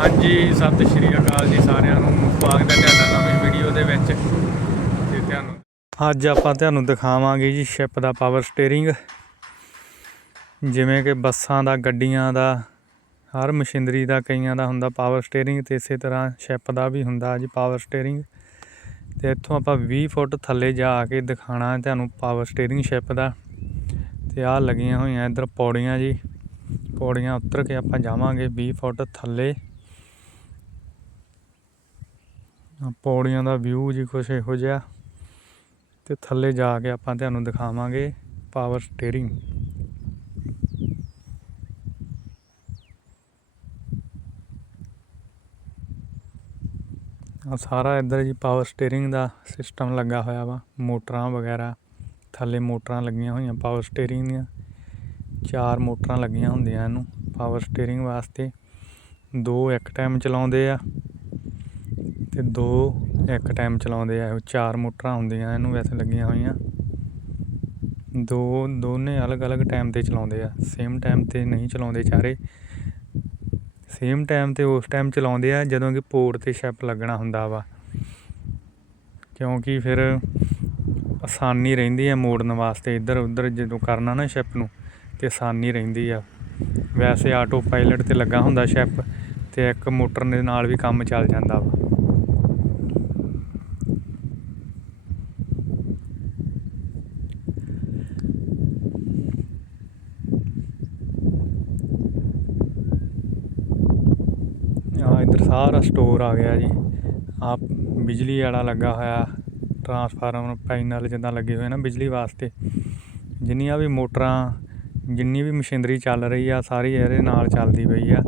ਹਾਂਜੀ, ਸਤਿ ਸ਼੍ਰੀ ਅਕਾਲ ਜੀ ਸਾਰਿਆਂ ਨੂੰ। ਸਵਾਗਤ ਹੈ ਤੁਹਾਡਾ ਨਵੀਂ ਵੀਡੀਓ ਦੇ ਵਿੱਚ। ਤੇ ਤੁਹਾਨੂੰ ਅੱਜ ਆਪਾਂ ਤੁਹਾਨੂੰ ਦਿਖਾਵਾਂਗੇ ਜੀ ਸ਼ਿਪ ਦਾ ਪਾਵਰ ਸਟੀਅਰਿੰਗ ਜਿਵੇਂ ਕਿ ਬੱਸਾਂ ਦਾ, ਗੱਡੀਆਂ ਦਾ, ਹਰ ਮਸ਼ੀਨਰੀ ਦਾ, ਕਈਆਂ ਦਾ ਹੁੰਦਾ ਪਾਵਰ ਸਟੀਅਰਿੰਗ ਤੇ ਇਸੇ ਤਰ੍ਹਾਂ ਸ਼ਿਪ ਦਾ ਵੀ ਹੁੰਦਾ ਜੀ ਪਾਵਰ ਸਟੀਅਰਿੰਗ ਤੇ ਇੱਥੋਂ ਆਪਾਂ 20 ਫੁੱਟ ਥੱਲੇ ਜਾ ਕੇ ਦਿਖਾਣਾ ਤੁਹਾਨੂੰ ਪਾਵਰ ਸਟੀਅਰਿੰਗ ਸ਼ਿਪ ਦਾ। ਤੇ ਆਹ ਲੱਗੀਆਂ ਹੋਈਆਂ ਇੱਧਰ ਪੌੜੀਆਂ ਜੀ। ਪੌੜੀਆਂ ਉਤਰ ਕੇ ਆਪਾਂ ਜਾਵਾਂਗੇ 20 ਫੁੱਟ ਥੱਲੇ ਆਹ ਪੌੜੀਆਂ ਦਾ ਵਿਊ ਜੀ ਕੁਛ ਇਹੋ ਜਿਹਾ। ਤੇ ਥੱਲੇ ਜਾ ਕੇ ਆਪਾਂ ਤੁਹਾਨੂੰ ਦਿਖਾਵਾਂਗੇ ਪਾਵਰ ਸਟੀਅਰਿੰਗ ਆ ਸਾਰਾ ਇੱਧਰ ਜੀ ਪਾਵਰ ਸਟੀਅਰਿੰਗ ਦਾ ਸਿਸਟਮ ਲੱਗਾ ਹੋਇਆ ਵਾ, ਮੋਟਰਾਂ ਵਗੈਰਾ। ਥੱਲੇ ਮੋਟਰਾਂ ਲੱਗੀਆਂ ਹੋਈਆਂ ਪਾਵਰ ਸਟੀਅਰਿੰਗ ਦੀਆਂ। ਚਾਰ ਮੋਟਰਾਂ ਲੱਗੀਆਂ ਹੁੰਦੀਆਂ ਇਹਨੂੰ ਪਾਵਰ ਸਟੀਅਰਿੰਗ ਵਾਸਤੇ। ਦੋ ਇੱਕ ਟਾਈਮ ਚਲਾਉਂਦੇ ਆ। ਤੇ ਦੋ ਇੱਕ ਟਾਈਮ ਚਲਾਉਂਦੇ ਆ ਉਹ ਚਾਰ ਮੋਟਰਾਂ ਹੁੰਦੀਆਂ, ਇਹਨੂੰ ਵੈਸੇ ਲੱਗੀਆਂ ਹੋਈਆਂ। ਦੋ, ਦੋਨੇ ਅਲੱਗ-ਅਲੱਗ ਟਾਈਮ ਤੇ ਚਲਾਉਂਦੇ ਆ। ਸੇਮ ਟਾਈਮ ਤੇ ਨਹੀਂ ਚਲਾਉਂਦੇ ਚਾਰੇ। ਸੇਮ ਟਾਈਮ ਤੇ ਉਸ ਟਾਈਮ ਚਲਾਉਂਦੇ ਆ, ਜਦੋਂ ਕਿ ਪੋਰ ਤੇ ਸ਼ਿਪ ਲੱਗਣਾ ਹੁੰਦਾ ਵਾ। ਕਿਉਂਕਿ ਫਿਰ ਆਸਾਨੀ ਰਹਿੰਦੀ ਆ ਮੋੜਨ ਵਾਸਤੇ। ਇੱਧਰ ਉੱਧਰ ਜਦੋਂ ਕਰਨਾ ਨਾ ਸ਼ਿਪ ਨੂੰ, ਤੇ ਆਸਾਨੀ ਰਹਿੰਦੀ ਆ। ਵੈਸੇ ਆਟੋ ਪਾਇਲਟ ਤੇ ਲੱਗਾ ਹੁੰਦਾ ਸ਼ਿਪ ਤੇ ਇੱਕ ਮੋਟਰ ਦੇ ਨਾਲ ਵੀ ਕੰਮ ਚੱਲ ਜਾਂਦਾ ਵਾ। ਆ ਇੱਧਰ ਸਾਰਾ ਸਟੋਰ ਆ ਗਿਆ ਜੀ। ਆ ਬਿਜਲੀ ਵਾਲਾ ਲੱਗਾ ਹੋਇਆ ਟਰਾਂਸਫਾਰਮਰ ਪੈਨਲ ਜਿੱਦਾਂ ਲੱਗੇ ਹੋਏ ਨਾ ਬਿਜਲੀ ਵਾਸਤੇ। ਜਿੰਨੀਆਂ ਵੀ ਮੋਟਰਾਂ, ਜਿੰਨੀ ਵੀ ਮਸ਼ੀਨਰੀ ਚੱਲ ਰਹੀ ਆ, ਸਾਰੀ ਇਹਦੇ ਨਾਲ ਚੱਲਦੀ ਪਈ ਆ।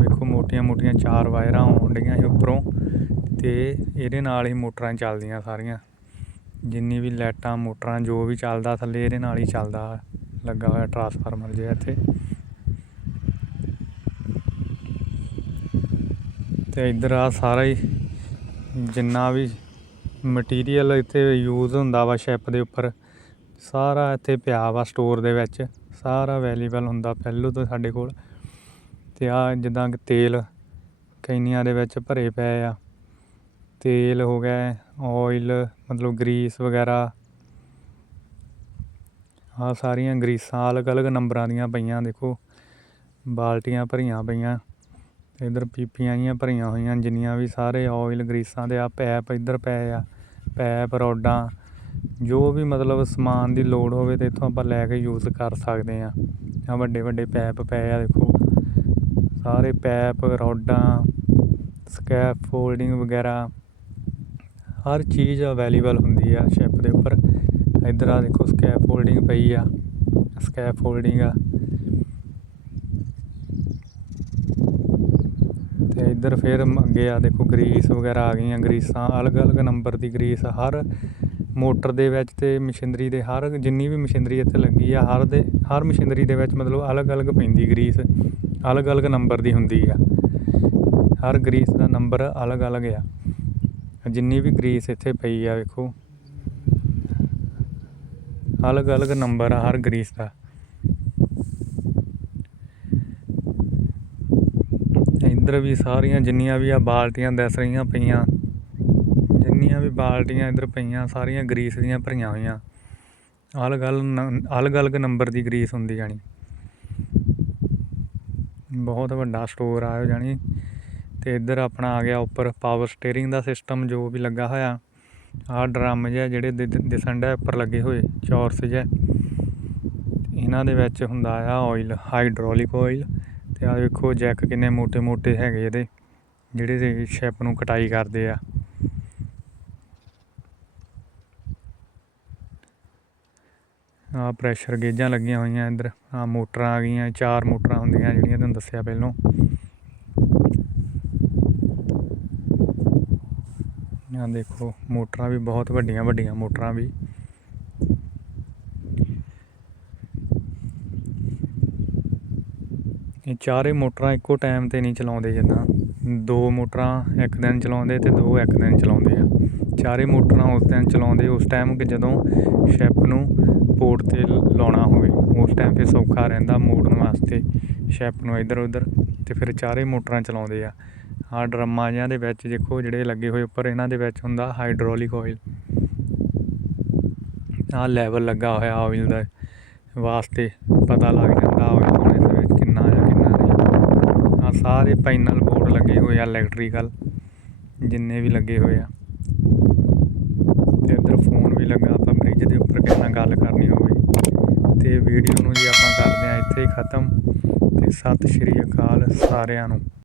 ਵੇਖੋ ਮੋਟੀਆਂ ਮੋਟੀਆਂ ਚਾਰ ਵਾਇਰਾਂ ਆਉਣ ਡੀਆਂ ਸੀ ਉੱਪਰੋਂ ਤੇ ਇਹਦੇ ਨਾਲ ਹੀ ਮੋਟਰਾਂ ਚੱਲਦੀਆਂ ਸਾਰੀਆਂ। ਜਿੰਨੀ ਵੀ ਲਾਈਟਾਂ, ਮੋਟਰਾਂ, ਜੋ ਵੀ ਚੱਲਦਾ ਥੱਲੇ ਇਹਦੇ ਨਾਲ ਹੀ ਚੱਲਦਾ, ਲੱਗਾ ਹੋਇਆ ਟਰਾਂਸਫਾਰਮਰ ਜਿਹਾ ਇੱਥੇ। ਤੇ ਇੱਧਰ ਆ ਸਾਰਾ ਹੀ ਜਿੰਨਾ ਵੀ ਮਟੀਰੀਅਲ ਇੱਥੇ ਯੂਜ਼ ਹੁੰਦਾ ਵਾ ਸ਼ੈਪ ਦੇ ਉੱਪਰ, ਸਾਰਾ ਇੱਥੇ ਪਿਆ ਵਾ ਸਟੋਰ ਦੇ ਵਿੱਚ, ਸਾਰਾ ਅਵੇਲੇਬਲ ਹੁੰਦਾ ਪਹਿਲੋਂ ਤੋਂ ਸਾਡੇ ਕੋਲ। ਤੇ ਆ ਜਿੱਦਾਂ ਕਿ ਤੇਲ ਕੈਨੀਆਂ ਦੇ ਵਿੱਚ ਭਰੇ ਪਏ ਆ। ਤੇਲ ਹੋ ਗਿਆ ਆਇਲ ਮਤਲਬ ਗਰੀਸ ਵਗੈਰਾ। ਆ ਸਾਰੀਆਂ ਗਰੀਸਾਂ ਅਲੱਗ-ਅਲੱਗ ਨੰਬਰਾਂ ਦੀਆਂ ਪਈਆਂ, ਦੇਖੋ। ਬਾਲਟੀਆਂ ਭਰੀਆਂ ਪਈਆਂ। ਇਧਰ ਪੀਪੀਆਂ ਜੀਆਂ ਭਰੀਆਂ ਹੋਈਆਂ, ਜਿੰਨੀਆਂ ਵੀ ਸਾਰੇ ਆਇਲ ਗਰੀਸਾਂ ਦੇ ਆ, ਪੈਪ ਇੱਧਰ ਪਏ ਆ, ਪੈਪ, ਰੋਡਾਂ, ਜੋ ਵੀ ਮਤਲਬ ਸਮਾਨ ਦੀ ਲੋੜ ਹੋਵੇ ਤੇ ਇੱਥੋਂ ਆਪਾਂ ਲੈ ਕੇ ਯੂਜ਼ ਕਰ ਸਕਦੇ ਆ। ਆ ਵੱਡੇ ਵੱਡੇ ਪੈਪ ਪਏ ਆ, ਦੇਖੋ। ਸਾਰੇ ਪੈਪ, ਰੋਡਾਂ ਸਕੈਪ ਫੋਲਡਿੰਗ ਵਗੈਰਾ, ਹਰ ਚੀਜ਼ ਅਵੇਲੇਬਲ ਹੁੰਦੀ ਆ ਸ਼ਿਪ ਦੇ ਉੱਪਰ। ਇੱਧਰ ਆ ਦੇਖੋ ਸਕੈਪ ਫੋਲਡਿੰਗ ਪਈ ਆ ਸਕੈਪ ਫੋਲਡਿੰਗ ਆ ਤੇ ਇੱਧਰ ਫਿਰ ਅੱਗੇ ਆ ਦੇਖੋ ਗਰੀਸ ਵਗੈਰਾ ਆ ਗਈਆਂ ਗਰੀਸਾਂ ਅਲੱਗ-ਅਲੱਗ ਨੰਬਰ ਦੀ ਗਰੀਸ ਹਰ ਮੋਟਰ ਦੇ ਵਿੱਚ ਤੇ ਮਸ਼ੀਨਰੀ ਦੇ, ਹਰ ਜਿੰਨੀ ਵੀ ਮਸ਼ੀਨਰੀ ਇੱਥੇ ਲੱਗੀ ਆ, ਹਰ ਦੇ, ਹਰ ਮਸ਼ੀਨਰੀ ਦੇ ਵਿੱਚ ਮਤਲਬ ਅਲੱਗ-ਅਲੱਗ ਪੈਂਦੀ ਗਰੀਸ ਅਲੱਗ-ਅਲੱਗ ਨੰਬਰ ਦੀ ਹੁੰਦੀ ਆ। ਹਰ ਗਰੀਸ ਦਾ ਨੰਬਰ ਅਲੱਗ-ਅਲੱਗ ਆ। ਜਿੰਨੀ ਵੀ ਗਰੀਸ ਇੱਥੇ ਪਈ ਆ ਵੇਖੋ। ਅਲੱਗ-ਅਲੱਗ ਨੰਬਰ ਆ ਹਰ ਗਰੀਸ ਦਾ। ਇੱਧਰ ਵੀ ਸਾਰੀਆਂ ਜਿੰਨੀਆਂ ਵੀ ਆ ਬਾਲਟੀਆਂ ਦਿਸ ਰਹੀਆਂ ਪਈਆਂ। ਜਿੰਨੀਆਂ ਵੀ ਬਾਲਟੀਆਂ ਇੱਧਰ ਪਈਆਂ, ਸਾਰੀਆਂ ਗਰੀਸ ਦੀਆਂ ਭਰੀਆਂ ਹੋਈਆਂ। ਅਲੱਗ-ਅਲੱਗ ਅਲੱਗ-ਅਲੱਗ ਨੰਬਰ ਦੀ ਗਰੀਸ ਹੁੰਦੀ ਜਾਣੀ। ਬਹੁਤ ਵੱਡਾ ਸਟੋਰ ਆ ਜਾਣੀ। ਤੇ ਇੱਧਰ ਆਪਣਾ ਆ ਗਿਆ ਉੱਪਰ ਪਾਵਰ ਸਟੀਅਰਿੰਗ ਦਾ ਸਿਸਟਮ ਜੋ ਵੀ ਲੱਗਾ ਹੋਇਆ। ਆਹ ਡਰਮ ਜਿਹਾ ਜਿਹੜੇ ਦਿ- ਦਿਸਣ ਡੇ ਉੱਪਰ ਲੱਗੇ ਹੋਏ, ਚੌਰਸ ਜਿਹਾ। ਇਹਨਾਂ ਦੇ ਵਿੱਚ ਹੁੰਦਾ ਆ ਆਇਲ ਹਾਈਡ੍ਰੋਲਿਕ ਆਇਲ ਤੇ ਆ ਵੇਖੋ ਜੈਕ ਕਿੰਨੇ ਮੋਟੇ ਮੋਟੇ ਹੈਗੇ ਇਹਦੇ, ਜਿਹੜੇ ਦੇ ਸ਼ੈਪ ਨੂੰ ਕਟਾਈ ਕਰਦੇ ਆ। ਆ ਪ੍ਰੈਸ਼ਰ ਗੇਜਾਂ ਲੱਗੀਆਂ ਹੋਈਆਂ ਇੱਧਰ ਆ ਮੋਟਰਾਂ ਆ ਗਈਆਂ, ਚਾਰ ਮੋਟਰਾਂ ਹੁੰਦੀਆਂ ਜਿਹੜੀਆਂ ਤੁਹਾਨੂੰ ਦੱਸਿਆ ਪਹਿਲਾਂ। ਆ ਦੇਖੋ ਮੋਟਰਾਂ ਵੀ ਬਹੁਤ ਵੱਡੀਆਂ ਵੱਡੀਆਂ ਮੋਟਰਾਂ ਵੀ। ਚਾਰੇ ਮੋਟਰਾਂ ਇੱਕੋ ਟਾਈਮ ਤੇ ਨਹੀਂ ਚਲਾਉਂਦੇ ਜਿੱਦਾਂ। ਦੋ ਮੋਟਰਾਂ ਇੱਕ ਦਿਨ ਚਲਾਉਂਦੇ ਤੇ ਦੋ ਇੱਕ ਦਿਨ ਚਲਾਉਂਦੇ ਆ। ਚਾਰੇ ਮੋਟਰਾਂ ਉਸ ਦਿਨ ਚਲਾਉਂਦੇ, ਉਸ ਟਾਈਮ ਕਿ ਜਦੋਂ ਸ਼ਿਪ ਨੂੰ ਪੋਰਟ ਤੇ ਲਾਉਣਾ ਹੋਵੇ, ਉਸ ਟਾਈਮ ਫਿਰ ਸੌਖਾ ਰਹਿੰਦਾ ਮੋੜਨ ਵਾਸਤੇ। ਸ਼ਿਪ ਨੂੰ ਇੱਧਰ ਉੱਧਰ ਤੇ ਫਿਰ ਚਾਰੇ ਮੋਟਰਾਂ ਚਲਾਉਂਦੇ ਆ। ਆ ਡਰਮਾਂ ਜਿਹਾਂ ਦੇ ਵਿੱਚ ਦੇਖੋ ਜਿਹੜੇ ਲੱਗੇ ਹੋਏ ਉੱਪਰ, ਇਹਨਾਂ ਦੇ ਵਿੱਚ ਹੁੰਦਾ ਹਾਈਡ੍ਰੋਲਿਕ ਆਇਲ ਆ ਲੈਵਲ ਲੱਗਾ ਹੋਇਆ ਆਇਲ ਦਾ ਵਾਸਤੇ ਪਤਾ ਲੱਗ ਜਾਂਦਾ ਆਇਲ ਹੁਣ ਦੇ ਵਿੱਚ। ਸਾਰੇ ਪੈਨਲ ਬੋਰਡ ਲੱਗੇ ਹੋਏ ਆ ਇਲੈਕਟ੍ਰੀਕਲ ਜਿੰਨੇ ਵੀ ਲੱਗੇ ਹੋਏ ਆ। ਤੇ ਇੱਧਰ ਫੋਨ ਵੀ ਲੱਗਾ, ਆਪਾਂ ਬ੍ਰਿਜ ਦੇ ਉੱਪਰ ਕਿਸੇ ਗੱਲ ਕਰਨੀ ਹੋਵੇ। ਤੇ ਵੀਡੀਓ ਨੂੰ ਜੀ ਆਪਾਂ ਕਰਦੇ ਆ ਇੱਥੇ ਹੀ ਖਤਮ। ਤੇ ਸਤਿ ਸ਼੍ਰੀ ਅਕਾਲ ਸਾਰਿਆਂ ਨੂੰ।